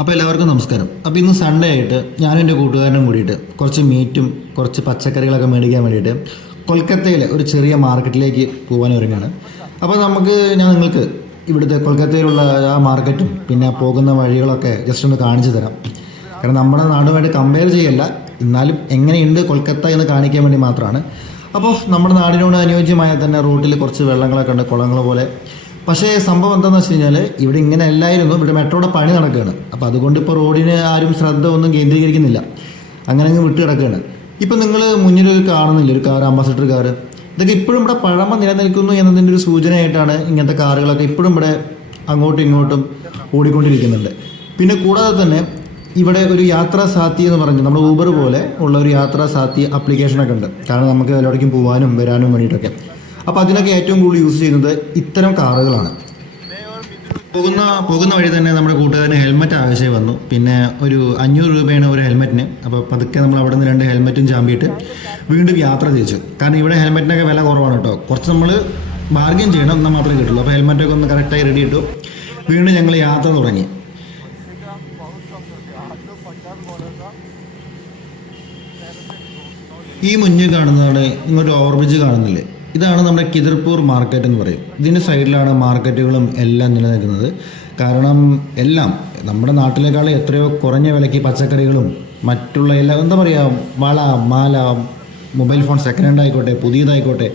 അപ്പോൾ എല്ലാവർക്കും നമസ്കാരം. അപ്പോൾ ഇന്ന് സൺഡേ ആയിട്ട് ഞാനും എൻ്റെ കൂട്ടുകാരനും കൂടിയിട്ട് കുറച്ച് മീറ്റും കുറച്ച് പച്ചക്കറികളൊക്കെ മേടിക്കാൻ വേണ്ടിയിട്ട് കൊൽക്കത്തയിലെ ഒരു ചെറിയ മാർക്കറ്റിലേക്ക് പോകാൻ ഒരുങ്ങാണ്. അപ്പോൾ ഞാൻ നിങ്ങൾക്ക് ഇവിടുത്തെ കൊൽക്കത്തയിലുള്ള ആ മാർക്കറ്റും പിന്നെ പോകുന്ന വഴികളൊക്കെ ജസ്റ്റ് ഒന്ന് കാണിച്ചു തരാം. കാരണം നമ്മുടെ നാടുമായിട്ട് കമ്പയർ ചെയ്യല്ല, എന്നാലും എങ്ങനെയുണ്ട് കൊൽക്കത്ത എന്ന് കാണിക്കാൻ വേണ്ടി മാത്രമാണ്. അപ്പോൾ നമ്മുടെ നാടിനോട് അനുയോജ്യമായ തന്നെ റൂട്ടിൽ കുറച്ച് വെള്ളങ്ങളൊക്കെ ഉണ്ട്, കുളങ്ങൾ പോലെ. പക്ഷേ സംഭവം എന്താണെന്ന് വെച്ച് കഴിഞ്ഞാൽ ഇവിടെ ഇങ്ങനെ അല്ലായിരുന്നു, ഇവിടെ മെട്രോയുടെ പണി നടക്കുകയാണ്. അപ്പോൾ അതുകൊണ്ട് ഇപ്പോൾ റോഡിന് ആരും ശ്രദ്ധ ഒന്നും കേന്ദ്രീകരിക്കുന്നില്ല, അങ്ങനെ അങ്ങ് വിട്ട് കിടക്കുകയാണ്. ഇപ്പം നിങ്ങൾ മുന്നിൽ കാണുന്നില്ല ഒരു കാർ, അംബാസഡർ കാർ. ഇതൊക്കെ ഇപ്പോഴും ഇവിടെ പഴമ നിലനിൽക്കുന്നു എന്നതിൻ്റെ ഒരു സൂചനയായിട്ടാണ് ഇങ്ങനത്തെ കാറുകളൊക്കെ ഇപ്പോഴും ഇവിടെ അങ്ങോട്ടും ഇങ്ങോട്ടും ഓടിക്കൊണ്ടിരിക്കുന്നുണ്ട്. പിന്നെ കൂടാതെ തന്നെ ഇവിടെ ഒരു യാത്രാ സാത്തി എന്ന് പറഞ്ഞ് നമ്മുടെ ഊബർ പോലെ ഉള്ള ഒരു യാത്രാ സാത്തി ആപ്ലിക്കേഷനൊക്കെ ഉണ്ട്. കാരണം നമുക്ക് എല്ലായിടേക്കും പോകാനും വരാനും വേണ്ടിയിട്ടൊക്കെ. അപ്പോൾ അതിനൊക്കെ ഏറ്റവും കൂടുതൽ യൂസ് ചെയ്യുന്നത് ഇത്തരം കാറുകളാണ്. പോകുന്ന വഴി തന്നെ നമ്മുടെ കൂട്ടുകാരന് ഹെൽമെറ്റ് ആവശ്യം വന്നു. പിന്നെ ഒരു 500 രൂപയാണ് ഒരു ഹെൽമെറ്റിന്. അപ്പോൾ പതുക്കെ നമ്മൾ അവിടെ നിന്ന് 2 ഹെൽമെറ്റും ചാമ്പിയിട്ട് വീണ്ടും യാത്ര തിരിച്ചു. കാരണം ഇവിടെ ഹെൽമെറ്റിനൊക്കെ വില കുറവാണ് കേട്ടോ, കുറച്ച് നമ്മൾ ബാർഗെയിൻ ചെയ്യണം എന്നാൽ മാത്രമേ കിട്ടുള്ളൂ. അപ്പോൾ ഹെൽമെറ്റൊക്കെ ഒന്ന് കറക്റ്റായി റെഡി ഇട്ടു. വീണ്ടും ഞങ്ങൾ യാത്ര തുടങ്ങി. ഈ മുന്നിൽ കാണുന്നതാണ് ഇങ്ങോട്ട് ഓവർബ്രിഡ്ജ് കാണുന്നില്ലേ, ഇതാണ് നമ്മുടെ കിദർപൂർ മാർക്കറ്റ് എന്ന് പറയും. ഇതിൻ്റെ സൈഡിലാണ് മാർക്കറ്റുകളും എല്ലാം നിലനിൽക്കുന്നത്. കാരണം എല്ലാം നമ്മുടെ നാട്ടിലേക്കാൾ എത്രയോ കുറഞ്ഞ വിലയ്ക്ക് പച്ചക്കറികളും മറ്റുള്ള എല്ലാം എന്താ പറയുക, വള മാല, മൊബൈൽ ഫോൺ സെക്കൻഡ് ഹാൻഡ് ആയിക്കോട്ടെ പുതിയതായിക്കോട്ടെ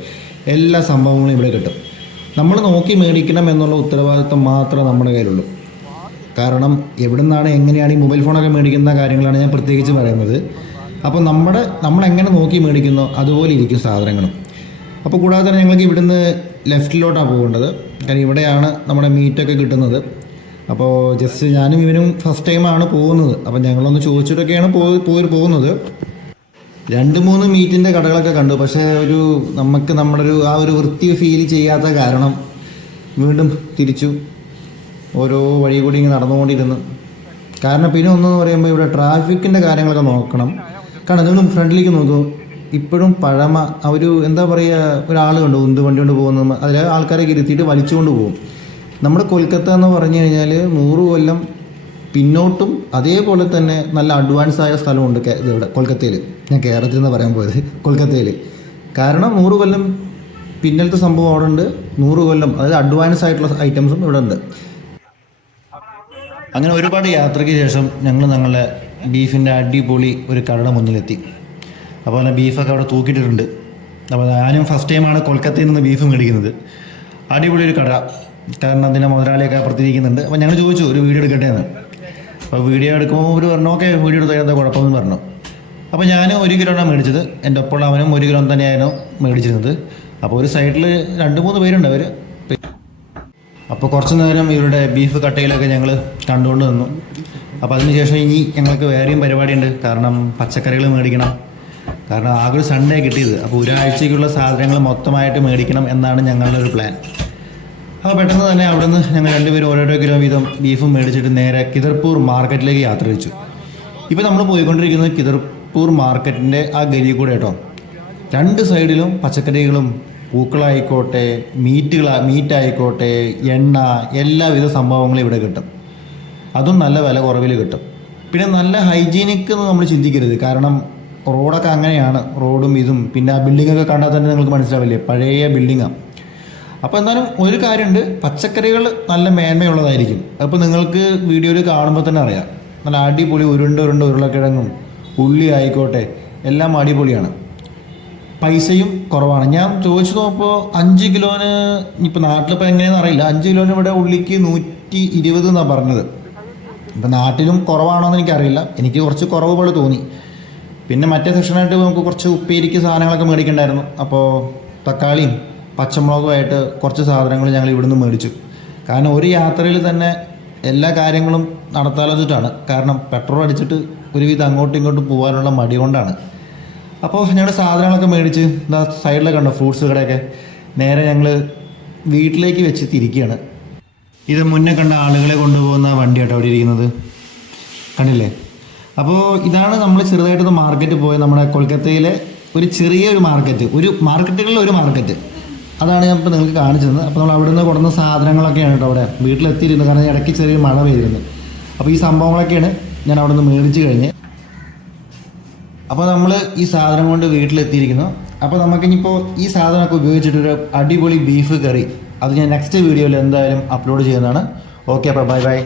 എല്ലാ സംഭവങ്ങളും ഇവിടെ കിട്ടും. നമ്മൾ നോക്കി മേടിക്കണം എന്നുള്ള ഉത്തരവാദിത്വം മാത്രമേ നമ്മുടെ കയ്യിലുള്ളൂ. കാരണം എവിടെ നിന്നാണ് എങ്ങനെയാണ് ഈ മൊബൈൽ ഫോണൊക്കെ മേടിക്കുന്ന കാര്യങ്ങളാണ് ഞാൻ പ്രത്യേകിച്ച് പറയുന്നത്. അപ്പോൾ നമ്മളെങ്ങനെ നോക്കി മേടിക്കുന്നോ അതുപോലെ ഇരിക്കും സാധനങ്ങളും. അപ്പോൾ കൂടാതെ തന്നെ ഞങ്ങൾക്ക് ഇവിടുന്ന് ലെഫ്റ്റിലോട്ടാണ് പോകേണ്ടത്. കാരണം ഇവിടെയാണ് നമ്മുടെ മീറ്റൊക്കെ കിട്ടുന്നത്. അപ്പോൾ ജസ്റ്റ് ഞാനും ഇവനും ഫസ്റ്റ് ടൈമാണ് പോകുന്നത്. അപ്പോൾ ഞങ്ങളൊന്ന് ചോദിച്ചിട്ടൊക്കെയാണ് പോകുന്നത്. 2-3 മീറ്റിൻ്റെ കടകളൊക്കെ കണ്ടു. പക്ഷേ നമുക്ക് നമ്മുടെ ആ ഒരു വൃത്തി ഫീൽ ചെയ്യാത്ത കാരണം വീണ്ടും തിരിച്ചു ഓരോ വഴി കൂടി ഇങ്ങനെ നടന്നുകൊണ്ടിരുന്നു. കാരണം പിന്നെ ഒന്നെന്ന് പറയുമ്പോൾ ഇവിടെ ട്രാഫിക്കിൻ്റെ കാര്യങ്ങളൊക്കെ നോക്കണം. കാരണം നിങ്ങൾ ഫ്രണ്ടിലേക്ക് നോക്കൂ, ഇപ്പോഴും പഴമ എന്താ പറയുക, ഒരാൾ കണ്ടു വണ്ടി കൊണ്ട് പോകുന്നത്, അതിൽ ആൾക്കാരെ ഇരുത്തിയിട്ട് വലിച്ചുകൊണ്ട് പോകും. നമ്മുടെ കൊൽക്കത്ത എന്ന് പറഞ്ഞു കഴിഞ്ഞാൽ 100 കൊല്ലം പിന്നോട്ടും അതേപോലെ തന്നെ നല്ല അഡ്വാൻസ് ആയ സ്ഥലമുണ്ട് ഇവിടെ കൊൽക്കത്തയിൽ. ഞാൻ കേരളത്തിൽ നിന്ന് പറയാൻ പോയത് കൊൽക്കത്തയിൽ. കാരണം 100 കൊല്ലം പിന്നലത്തെ സംഭവം അവിടെ ഉണ്ട്, 100 കൊല്ലം അതായത് അഡ്വാൻസ് ആയിട്ടുള്ള ഐറ്റംസും ഇവിടെ ഉണ്ട്. അങ്ങനെ ഒരുപാട് യാത്രയ്ക്ക് ശേഷം ഞങ്ങളുടെ ബീഫിൻ്റെ അടിപൊളി ഒരു കടയുടെ മുന്നിലെത്തി. അപ്പോൾ തന്നെ ബീഫൊക്കെ അവിടെ തൂക്കിയിട്ടിട്ടുണ്ട്. അപ്പോൾ ഞാനും ഫസ്റ്റ് ടൈമാണ് കൊൽക്കത്തയിൽ നിന്ന് ബീഫ് മേടിക്കുന്നത്. അടിപൊളി ഒരു കട, കാരണം അതിൻ്റെ മുതലാളിയൊക്കെ അപ്പുറത്തിരിക്കുന്നുണ്ട്. അപ്പോൾ ഞങ്ങൾ ചോദിച്ചു ഒരു വീഡിയോ എടുക്കട്ടെ എന്ന്. അപ്പോൾ വീഡിയോ എടുക്കുമ്പോൾ ഒരു പറഞ്ഞു ഓക്കെ വീഡിയോ എടുത്താൽ എന്താ കുഴപ്പമെന്ന് പറഞ്ഞു. അപ്പോൾ ഞാൻ 1 കിലോയാണ് മേടിച്ചത്, എൻ്റെ ഒപ്പമുള്ള അവനും 1 കിലോ തന്നെയായിരുന്നു മേടിച്ചിരുന്നത്. അപ്പോൾ ഒരു സൈഡിൽ 2-3 പേരുണ്ട് അവർ. അപ്പോൾ കുറച്ച് നേരം ഇവരുടെ ബീഫ് കട്ടയിലൊക്കെ ഞങ്ങൾ കണ്ടുകൊണ്ട് നിന്നു. അപ്പോൾ അതിനുശേഷം ഇനി ഞങ്ങൾക്ക് വേറെയും പരിപാടിയുണ്ട്. കാരണം പച്ചക്കറികൾ മേടിക്കണം. കാരണം ആകെ ഒരു സൺഡേ കിട്ടിയത്. അപ്പോൾ ഒരാഴ്ചയ്ക്കുള്ള സാധനങ്ങൾ മൊത്തമായിട്ട് മേടിക്കണം എന്നാണ് ഞങ്ങളുടെ ഒരു പ്ലാൻ. അപ്പോൾ പെട്ടെന്ന് തന്നെ അവിടെ നിന്ന് ഞങ്ങൾ 2 പേരും ഓരോ കിലോ വീതം ബീഫും മേടിച്ചിട്ട് നേരെ കിദർപൂർ മാർക്കറ്റിലേക്ക് യാത്ര വെച്ചു. ഇപ്പോൾ നമ്മൾ പോയിക്കൊണ്ടിരിക്കുന്നത് കിദർപൂർ മാർക്കറ്റിൻ്റെ ആ ഗലി കൂടെ കേട്ടോ. 2 സൈഡിലും പച്ചക്കറികളും പൂക്കളായിക്കോട്ടെ മീറ്റായിക്കോട്ടെ എണ്ണ എല്ലാവിധ സംഭവങ്ങളും ഇവിടെ കിട്ടും. അതും നല്ല വില കുറവിൽ കിട്ടും. പിന്നെ നല്ല ഹൈജീനിക് എന്ന് നമ്മൾ ചിന്തിക്കരുത്. കാരണം റോഡൊക്കെ അങ്ങനെയാണ്, റോഡും ഇതും. പിന്നെ ആ ബിൽഡിങ്ങൊക്കെ കണ്ടാൽ തന്നെ നിങ്ങൾക്ക് മനസ്സിലാവില്ലേ, പഴയ ബിൽഡിങ്ങാണ്. അപ്പോൾ എന്തായാലും ഒരു കാര്യമുണ്ട്, പച്ചക്കറികൾ നല്ല മേന്മയുള്ളതായിരിക്കും. അപ്പോൾ നിങ്ങൾക്ക് വീഡിയോയിൽ കാണുമ്പോൾ തന്നെ അറിയാം, നല്ല അടിപൊളി ഉരുണ്ട ഉരുളക്കിഴങ്ങും ഉള്ളി ആയിക്കോട്ടെ എല്ലാം അടിപൊളിയാണ്. പൈസയും കുറവാണ്. ഞാൻ ചോദിച്ചു നോക്കുമ്പോൾ 5 കിലോന് ഇപ്പോൾ നാട്ടിലിപ്പോൾ എങ്ങനെയാണെന്ന് അറിയില്ല, 5 കിലോന് ഇവിടെ ഉള്ളിക്ക് 120 എന്നാണ് പറഞ്ഞത്. ഇപ്പം നാട്ടിലും കുറവാണോ എന്ന് എനിക്കറിയില്ല, എനിക്ക് കുറച്ച് കുറവ് പോലെ തോന്നി. പിന്നെ മറ്റേ സെക്ഷനായിട്ട് നമുക്ക് കുറച്ച് ഉപ്പേരിക്ക് സാധനങ്ങളൊക്കെ മേടിക്കണ്ടായിരുന്നു. അപ്പോൾ തക്കാളിയും പച്ചമുളകുമായിട്ട് കുറച്ച് സാധനങ്ങൾ ഞങ്ങൾ ഇവിടുന്ന് മേടിച്ചു. കാരണം ഒരു യാത്രയിൽ തന്നെ എല്ലാ കാര്യങ്ങളും നടത്താലോചിച്ചിട്ടാണ്. കാരണം പെട്രോൾ അടിച്ചിട്ട് ഒരുവിധം അങ്ങോട്ടും ഇങ്ങോട്ടും പോകാനുള്ള മടി കൊണ്ടാണ്. അപ്പോൾ ഞങ്ങളുടെ സാധനങ്ങളൊക്കെ മേടിച്ച് എന്താ സൈഡിലൊക്കെ കണ്ടോ ഫ്രൂട്ട്സ് കടയൊക്കെ. നേരെ ഞങ്ങൾ വീട്ടിലേക്ക് വെച്ച് തിരിക്കുകയാണ്. ഇത് മുന്നേ കണ്ട ആളുകളെ കൊണ്ടുപോകുന്ന വണ്ടിയാട്ടോ അവിടെ ഇരിക്കുന്നത്, കണ്ടില്ലേ? അപ്പോൾ ഇതാണ് നമ്മൾ ചെറുതായിട്ടൊന്ന് മാർക്കറ്റ് പോയ നമ്മുടെ കൊൽക്കത്തയിലെ ഒരു ചെറിയൊരു മാർക്കറ്റ്, മാർക്കറ്റുകളിൽ ഒരു മാർക്കറ്റ്. അതാണ് ഞാൻ ഇപ്പോൾ നിങ്ങൾക്ക് കാണിച്ചത്. അപ്പോൾ നമ്മൾ അവിടെ നിന്ന് കൊടുന്ന സാധനങ്ങളൊക്കെയാണ് കേട്ടോ അവിടെ വീട്ടിലെത്തിയിരുന്നത്. കാരണം ഇടയ്ക്ക് ചെറിയ മഴ പെയ്തിരുന്നു. അപ്പോൾ ഈ സംഭവങ്ങളൊക്കെയാണ് ഞാൻ അവിടെ നിന്ന് മേടിച്ച് കഴിഞ്ഞ്. അപ്പോൾ നമ്മൾ ഈ സാധനം കൊണ്ട് വീട്ടിലെത്തിയിരിക്കുന്നു. അപ്പോൾ നമുക്കിനിപ്പോൾ ഈ സാധനമൊക്കെ ഉപയോഗിച്ചിട്ടൊരു അടിപൊളി ബീഫ് കറി അത് ഞാൻ നെക്സ്റ്റ് വീഡിയോയിൽ എന്തായാലും അപ്ലോഡ് ചെയ്യുന്നതാണ്. ഓക്കെ, അപ്പോൾ ബൈ ബൈ.